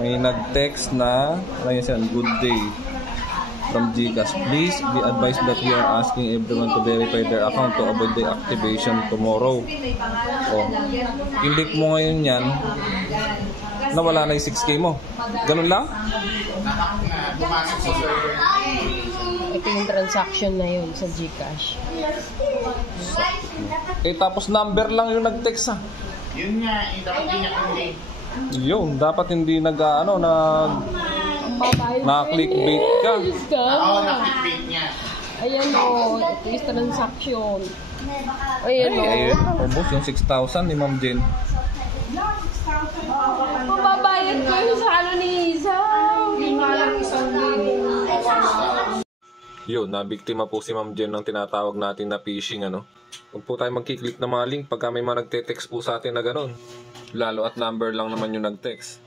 May nag-text na, ano yun, good day from GCash. Please be advised that we are asking everyone to verify their account to avoid the activation tomorrow. Oh, click mo ngayon yan, nawala na yung 6K mo. Ganun lang? Ito yung transaction na yun sa GCash. Eh tapos number lang yung nag-text ha. Yun nga, dapat din niya kundi. Yun, dapat hindi na-clickbait ka. Oo, na-clickbait niya. Ayan o, ito yung transaction. Ayan o. Ayun, ubos yung 6,000 ni Ma'am Jen. Mababayad ko yung sa ano ni Isa. Yun, nabiktima po si Ma'am Jen ng tinatawag natin na phishing, ano. Huwag po tayo magkiklik na mga link pagka may mga nagte-text po sa atin na gano'n. Lalo at number lang naman yung nag-text.